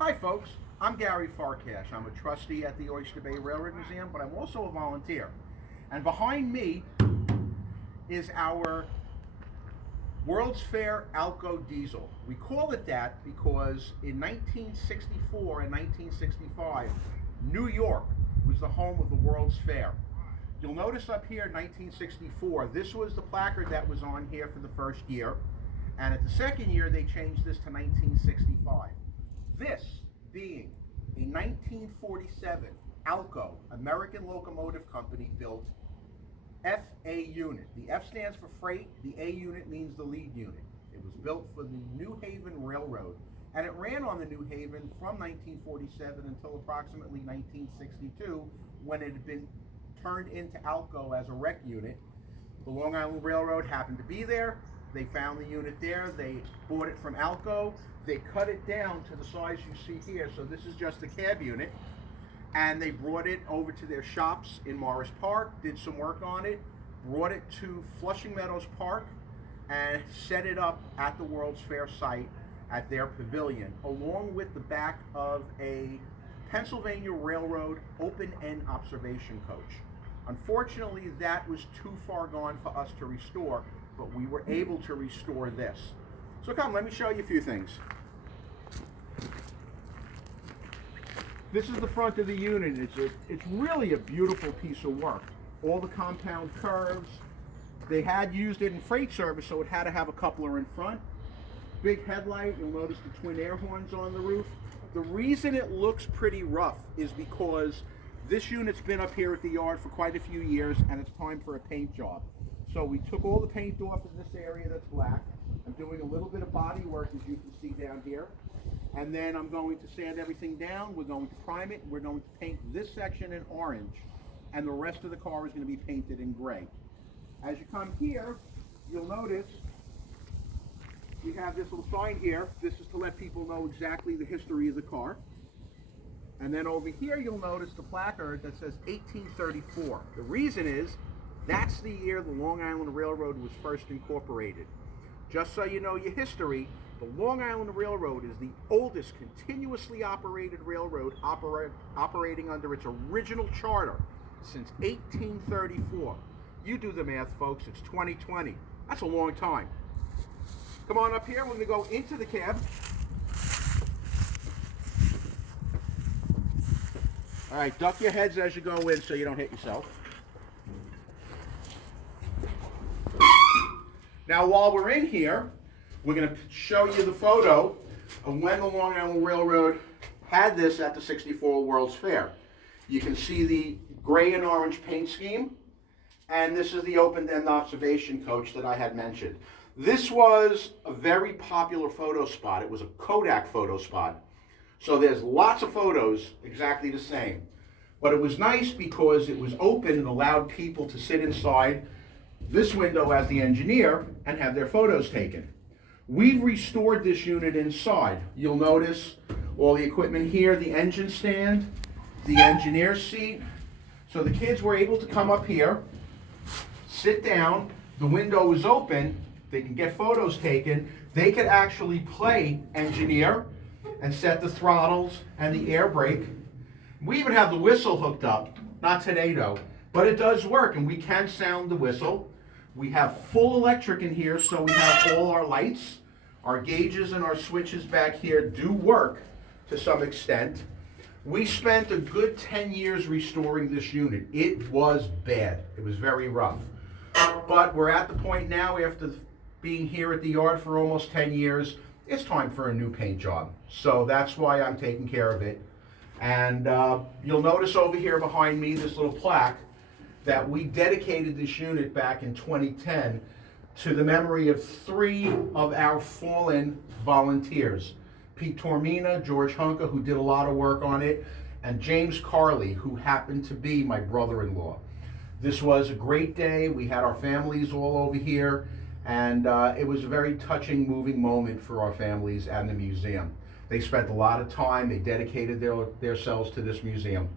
Hi folks, I'm Gary Farkash. I'm a trustee at the Oyster Bay Railroad Museum, but I'm also a volunteer. And behind me is our World's Fair Alco diesel. We call it that because in 1964 and 1965, New York was the home of the World's Fair. You'll notice up here in 1964, this was the placard that was on here for the first year. And at the second year, they changed this to 1965. This being a 1947 Alco, American Locomotive Company built FA unit. The F stands for freight, the A unit means the lead unit. It was built for the New Haven Railroad, and it ran on the New Haven from 1947 until approximately 1962, when it had been turned into Alco as a rec unit. The Long Island Railroad happened to be there. They found the unit there, they bought it from Alco, they cut it down to the size you see here, so this is just the cab unit, and they brought it over to their shops in Morris Park, did some work on it, brought it to Flushing Meadows Park, and set it up at the World's Fair site at their pavilion, along with the back of a Pennsylvania Railroad open-end observation coach. Unfortunately, that was too far gone for us to restore, but we were able to restore this. So come, let me show you a few things. This is the front of the unit. It's really a beautiful piece of work. All the compound curves. They had used it in freight service, so it had to have a coupler in front. Big headlight. You'll notice the twin air horns on the roof. The reason it looks pretty rough is because this unit's been up here at the yard for quite a few years, and it's time for a paint job. So we took all the paint off in this area that's black. I'm doing a little bit of body work, as you can see down here. And then I'm going to sand everything down. We're going to prime it. We're going to paint this section in orange. And the rest of the car is going to be painted in gray. As you come here, you'll notice we have this little sign here. This is to let people know exactly the history of the car. And then over here, you'll notice the placard that says 1834. The reason is, that's the year the Long Island Railroad was first incorporated. Just so you know your history, the Long Island Railroad is the oldest continuously operated railroad operating under its original charter since 1834. You do the math, folks, it's 2020. That's a long time. Come on up here, we're gonna go into the cab. All right, duck your heads as you go in so you don't hit yourself. Now, while we're in here, we're going to show you the photo of when the Long Island Railroad had this at the '64 World's Fair. You can see the gray and orange paint scheme, and this is the open-end observation coach that I had mentioned. This was a very popular photo spot. It was a Kodak photo spot. So there's lots of photos exactly the same. But it was nice because it was open and allowed people to sit inside this window as the engineer and have their photos taken. We've restored this unit inside. You'll notice all the equipment here, the engine stand, the engineer's seat. So the kids were able to come up here, sit down, the window is open, they can get photos taken, they could actually play engineer and set the throttles and the air brake. We even have the whistle hooked up, not today though, but it does work and we can sound the whistle. We have full electric in here, so we have all our lights. Our gauges and our switches back here do work to some extent. We spent a good 10 years restoring this unit. It was bad. It was very rough. But we're at the point now, after being here at the yard for almost 10 years, it's time for a new paint job. So that's why I'm taking care of it. And you'll notice over here behind me this little plaque that we dedicated this unit back in 2010 to the memory of 3 of our fallen volunteers. Pete Tormina, George Hunka, who did a lot of work on it, and James Carley, who happened to be my brother-in-law. This was a great day. We had our families all over here, and it was a very touching, moving moment for our families and the museum. They spent a lot of time, they dedicated themselves to this museum.